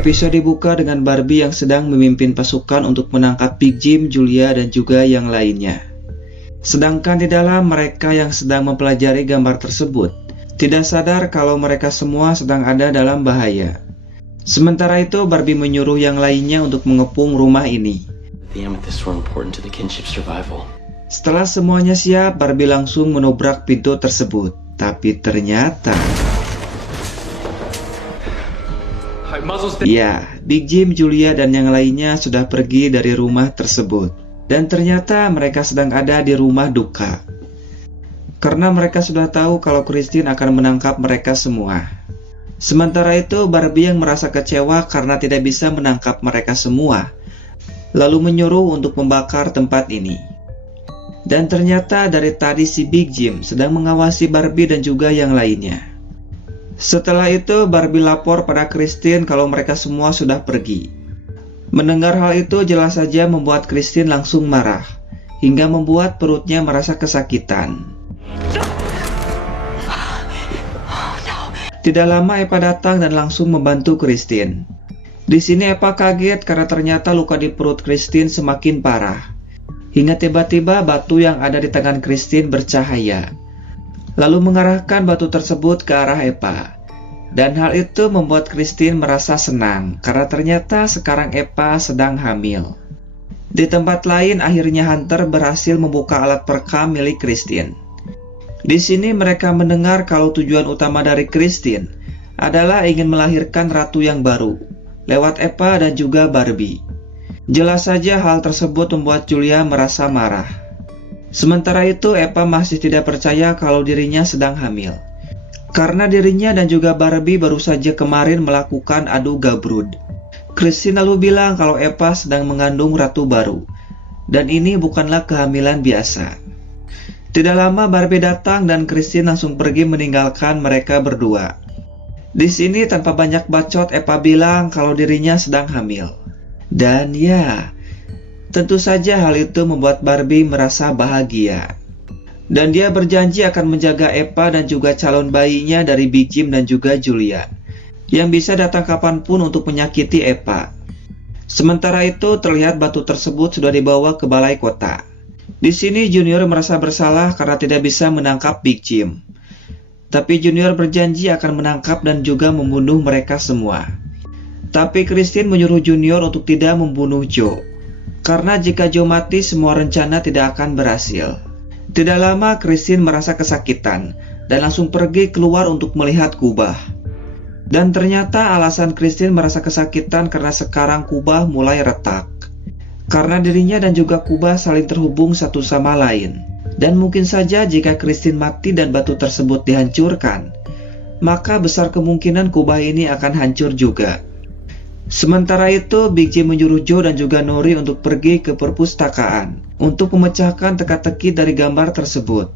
Episode dibuka dengan Barbie yang sedang memimpin pasukan untuk menangkap Big Jim, Julia, dan juga yang lainnya. Sedangkan di dalam mereka yang sedang mempelajari gambar tersebut tidak sadar kalau mereka semua sedang ada dalam bahaya. Sementara itu Barbie menyuruh yang lainnya untuk mengepung rumah ini. Setelah semuanya siap, Barbie langsung menobrak pintu tersebut. Tapi ternyata ya, Big Jim, Julia, dan yang lainnya sudah pergi dari rumah tersebut. Dan ternyata mereka sedang ada di rumah duka. Karena mereka sudah tahu kalau Christine akan menangkap mereka semua. Sementara itu Barbie yang merasa kecewa karena tidak bisa menangkap mereka semua, lalu menyuruh untuk membakar tempat ini. Dan ternyata dari tadi si Big Jim sedang mengawasi Barbie dan juga yang lainnya. Setelah itu Barbie lapor pada Christine kalau mereka semua sudah pergi. Mendengar hal itu jelas saja membuat Christine langsung marah, hingga membuat perutnya merasa kesakitan. Tidak lama Eva datang dan langsung membantu Christine. Di sini Eva kaget karena ternyata luka di perut Christine semakin parah. Hingga tiba-tiba batu yang ada di tangan Christine bercahaya, lalu mengarahkan batu tersebut ke arah Eva. Dan hal itu membuat Christine merasa senang karena ternyata sekarang Eva sedang hamil. Di tempat lain akhirnya Hunter berhasil membuka alat perekam milik Christine. Di sini mereka mendengar kalau tujuan utama dari Christine adalah ingin melahirkan ratu yang baru lewat Eva dan juga Barbie. Jelas saja hal tersebut membuat Julia merasa marah. Sementara itu Eva masih tidak percaya kalau dirinya sedang hamil. Karena dirinya dan juga Barbie baru saja kemarin melakukan adu gabrud. Christine lalu bilang kalau Eva sedang mengandung ratu baru, dan ini bukanlah kehamilan biasa. Tidak lama Barbie datang dan Christine langsung pergi meninggalkan mereka berdua. Di sini tanpa banyak bacot Eva bilang kalau dirinya sedang hamil. Dan ya, tentu saja hal itu membuat Barbie merasa bahagia. Dan dia berjanji akan menjaga Eva dan juga calon bayinya dari Big Jim dan juga Julia, yang bisa datang kapanpun untuk menyakiti Eva. Sementara itu terlihat batu tersebut sudah dibawa ke balai kota. Di sini Junior merasa bersalah karena tidak bisa menangkap Big Jim. Tapi Junior berjanji akan menangkap dan juga membunuh mereka semua. Tapi Christine menyuruh Junior untuk tidak membunuh Joe, karena jika Joe mati semua rencana tidak akan berhasil. Tidak lama Christine merasa kesakitan dan langsung pergi keluar untuk melihat kubah. Dan ternyata alasan Christine merasa kesakitan karena sekarang kubah mulai retak. Karena dirinya dan juga kubah saling terhubung satu sama lain. Dan mungkin saja jika Christine mati dan batu tersebut dihancurkan, maka besar kemungkinan kubah ini akan hancur juga. Sementara itu, Big Jim menyuruh Joe dan juga Nori untuk pergi ke perpustakaan untuk memecahkan teka-teki dari gambar tersebut.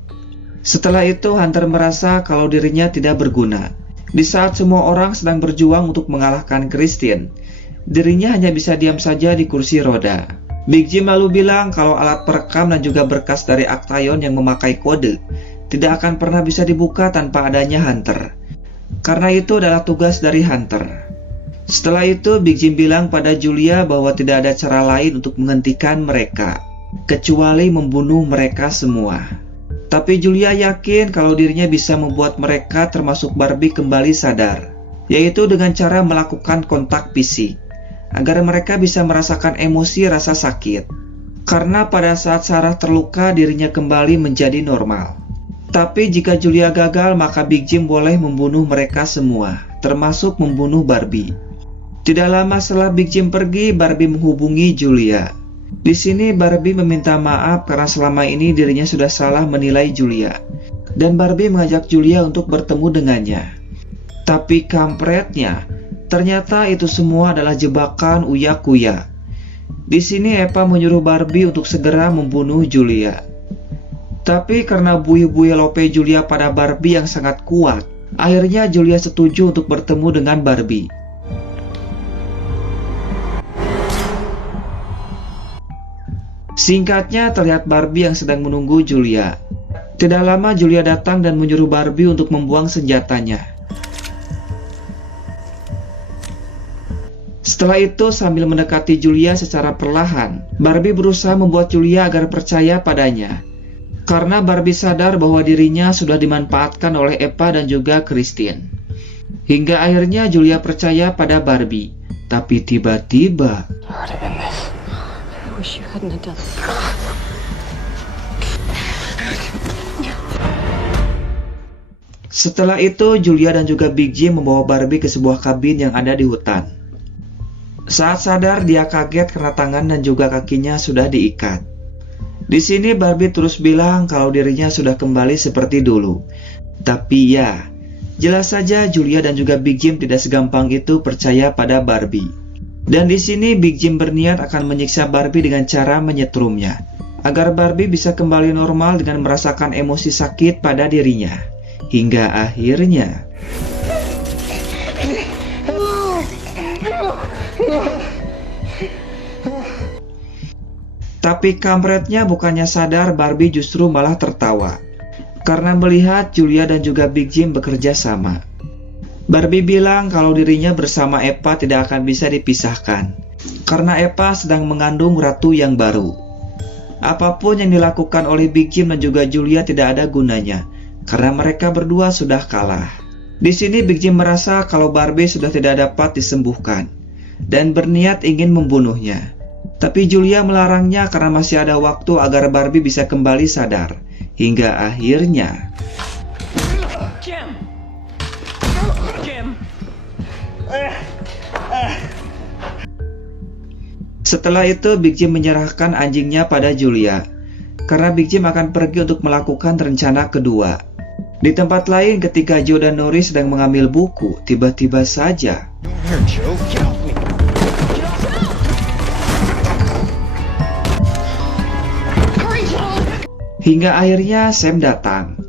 Setelah itu, Hunter merasa kalau dirinya tidak berguna. Di saat semua orang sedang berjuang untuk mengalahkan Christine, dirinya hanya bisa diam saja di kursi roda. Big Jim lalu bilang kalau alat perekam dan juga berkas dari Actaeon yang memakai kode tidak akan pernah bisa dibuka tanpa adanya Hunter. Karena itu adalah tugas dari Hunter. Setelah itu Big Jim bilang pada Julia bahwa tidak ada cara lain untuk menghentikan mereka kecuali membunuh mereka semua. Tapi Julia yakin kalau dirinya bisa membuat mereka termasuk Barbie kembali sadar, yaitu dengan cara melakukan kontak fisik agar mereka bisa merasakan emosi rasa sakit. Karena pada saat Sarah terluka dirinya kembali menjadi normal. Tapi jika Julia gagal maka Big Jim boleh membunuh mereka semua, termasuk membunuh Barbie. Tidak lama setelah Big Jim pergi, Barbie menghubungi Julia. Di sini Barbie meminta maaf karena selama ini dirinya sudah salah menilai Julia. Dan Barbie mengajak Julia untuk bertemu dengannya. Tapi kampretnya, ternyata itu semua adalah jebakan Uya-Kuya. Di sini Eva menyuruh Barbie untuk segera membunuh Julia. Tapi karena buih-buih lope Julia pada Barbie yang sangat kuat, akhirnya Julia setuju untuk bertemu dengan Barbie. Singkatnya terlihat Barbie yang sedang menunggu Julia. Tidak lama Julia datang dan menyuruh Barbie untuk membuang senjatanya. Setelah itu, sambil mendekati Julia secara perlahan, Barbie berusaha membuat Julia agar percaya padanya. Karena Barbie sadar bahwa dirinya sudah dimanfaatkan oleh Eva dan juga Christine. Hingga akhirnya Julia percaya pada Barbie. Tapi tiba-tiba, setelah itu Julia dan juga Big Jim membawa Barbie ke sebuah kabin yang ada di hutan. Saat sadar, dia kaget karena tangan dan juga kakinya sudah diikat. Di sini Barbie terus bilang kalau dirinya sudah kembali seperti dulu. Tapi ya, jelas saja Julia dan juga Big Jim tidak segampang itu percaya pada Barbie. Dan di sini Big Jim berniat akan menyiksa Barbie dengan cara menyetrumnya, agar Barbie bisa kembali normal dengan merasakan emosi sakit pada dirinya. Hingga akhirnya tapi kampretnya bukannya sadar, Barbie justru malah tertawa karena melihat Julia dan juga Big Jim bekerja sama. Barbie bilang kalau dirinya bersama Eva tidak akan bisa dipisahkan karena Eva sedang mengandung ratu yang baru. Apapun yang dilakukan oleh Big Jim dan juga Julia tidak ada gunanya karena mereka berdua sudah kalah. Di sini Big Jim merasa kalau Barbie sudah tidak dapat disembuhkan dan berniat ingin membunuhnya. Tapi Julia melarangnya karena masih ada waktu agar Barbie bisa kembali sadar. Hingga akhirnya setelah itu Big Jim menyerahkan anjingnya pada Julia karena Big Jim akan pergi untuk melakukan rencana kedua. Di tempat lain, ketika Joe dan Nori sedang mengambil buku, tiba-tiba saja hingga akhirnya Sam datang.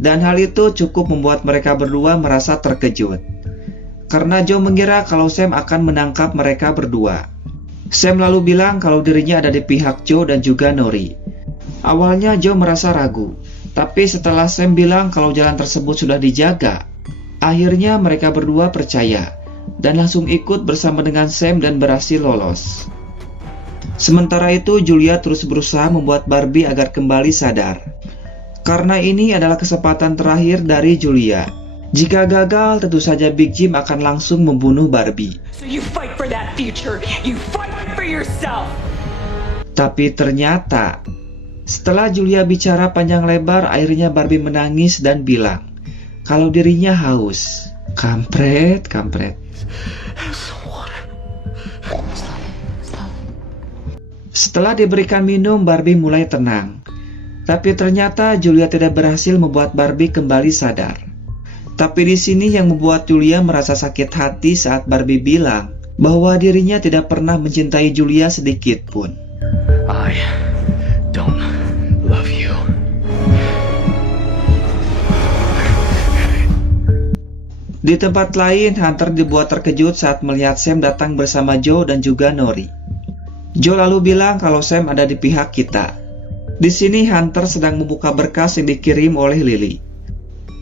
Dan hal itu cukup membuat mereka berdua merasa terkejut karena Joe mengira kalau Sam akan menangkap mereka berdua. Sam lalu bilang kalau dirinya ada di pihak Joe dan juga Nori. Awalnya Joe merasa ragu, tapi setelah Sam bilang kalau jalan tersebut sudah dijaga, akhirnya mereka berdua percaya dan langsung ikut bersama dengan Sam dan berhasil lolos. Sementara itu Julia terus berusaha membuat Barbie agar kembali sadar. Karena ini adalah kesempatan terakhir dari Julia. Jika gagal, tentu saja Big Jim akan langsung membunuh Barbie. So you fight for that future. You fight for yourself. Tapi ternyata, setelah Julia bicara panjang lebar, akhirnya Barbie menangis dan bilang kalau dirinya haus. Kampret. Setelah diberikan minum, Barbie mulai tenang. Tapi ternyata Julia tidak berhasil membuat Barbie kembali sadar. Tapi di sini yang membuat Julia merasa sakit hati saat Barbie bilang bahwa dirinya tidak pernah mencintai Julia sedikit pun. I don't love you. Di tempat lain, Hunter dibuat terkejut saat melihat Sam datang bersama Joe dan juga Nori. Joe lalu bilang kalau Sam ada di pihak kita. Di sini Hunter sedang membuka berkas yang dikirim oleh Lily.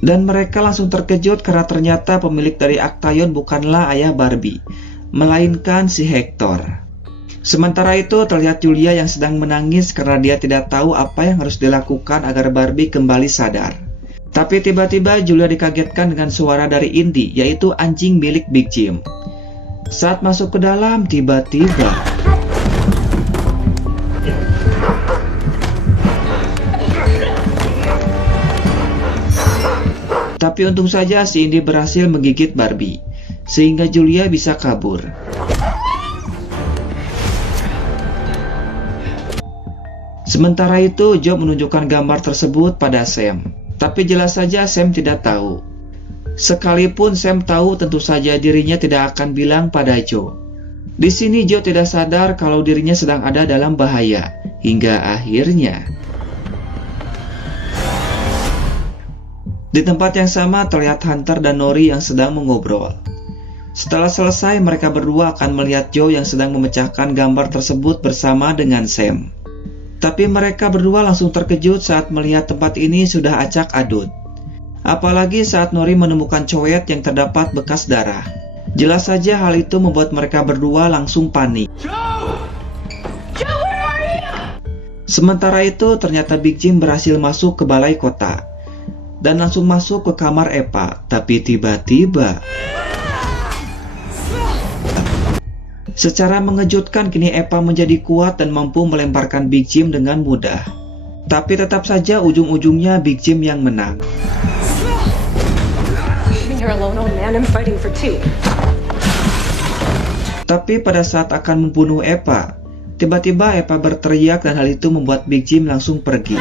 Dan mereka langsung terkejut karena ternyata pemilik dari Actaeon bukanlah ayah Barbie, melainkan si Hector. Sementara itu terlihat Julia yang sedang menangis karena dia tidak tahu apa yang harus dilakukan agar Barbie kembali sadar. Tapi tiba-tiba Julia dikagetkan dengan suara dari Indy, yaitu anjing milik Big Jim. Saat masuk ke dalam, tiba-tiba tapi untung saja si Indy berhasil menggigit Barbie, sehingga Julia bisa kabur. Sementara itu, Joe menunjukkan gambar tersebut pada Sam. Tapi jelas saja Sam tidak tahu. Sekalipun Sam tahu, tentu saja dirinya tidak akan bilang pada Joe. Di sini Joe tidak sadar kalau dirinya sedang ada dalam bahaya, hingga akhirnya di tempat yang sama terlihat Hunter dan Nori yang sedang mengobrol. Setelah selesai, mereka berdua akan melihat Joe yang sedang memecahkan gambar tersebut bersama dengan Sam. Tapi mereka berdua langsung terkejut saat melihat tempat ini sudah acak adut. Apalagi saat Nori menemukan coet yang terdapat bekas darah. Jelas saja hal itu membuat mereka berdua langsung panik. Joe, where are you? Sementara itu, ternyata Big Jim berhasil masuk ke balai kota dan langsung masuk ke kamar Eva. Tapi tiba-tiba, secara mengejutkan kini Eva menjadi kuat dan mampu melemparkan Big Jim dengan mudah. Tapi tetap saja ujung-ujungnya Big Jim yang menang. You're alone, old man. I'm fighting for two. Tapi pada saat akan membunuh Eva, tiba-tiba Eva berteriak dan hal itu membuat Big Jim langsung pergi.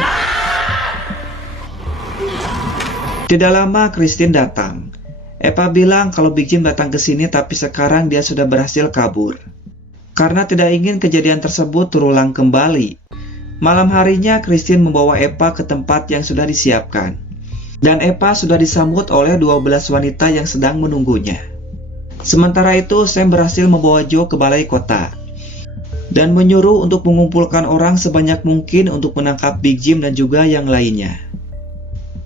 Tidak lama Christine datang. Eva bilang kalau Big Jim datang ke sini tapi sekarang dia sudah berhasil kabur. Karena tidak ingin kejadian tersebut terulang kembali. Malam harinya Christine membawa Eva ke tempat yang sudah disiapkan. Dan Eva sudah disambut oleh 12 wanita yang sedang menunggunya. Sementara itu Sam berhasil membawa Joe ke balai kota dan menyuruh untuk mengumpulkan orang sebanyak mungkin untuk menangkap Big Jim dan juga yang lainnya.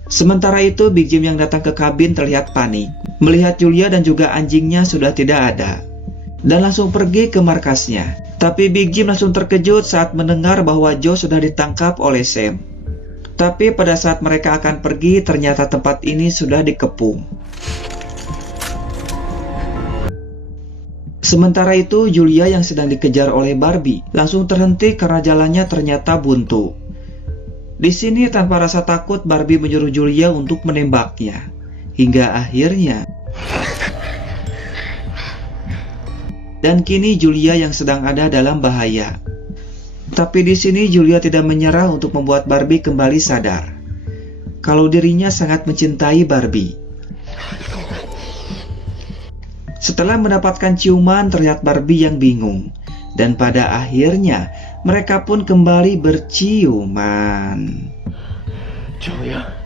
Sementara itu Big Jim yang datang ke kabin terlihat panik melihat Julia dan juga anjingnya sudah tidak ada dan langsung pergi ke markasnya. Tapi Big Jim langsung terkejut saat mendengar bahwa Joe sudah ditangkap oleh Sam. Tapi pada saat mereka akan pergi, ternyata tempat ini sudah dikepung. Sementara itu, Julia yang sedang dikejar oleh Barbie langsung terhenti karena jalannya ternyata buntu. Di sini tanpa rasa takut, Barbie menyuruh Julia untuk menembaknya. Hingga akhirnya, dan kini Julia yang sedang ada dalam bahaya. Tapi di sini Julia tidak menyerah untuk membuat Barbie kembali sadar kalau dirinya sangat mencintai Barbie. Setelah mendapatkan ciuman, terlihat Barbie yang bingung. Dan pada akhirnya mereka pun kembali berciuman. Julia.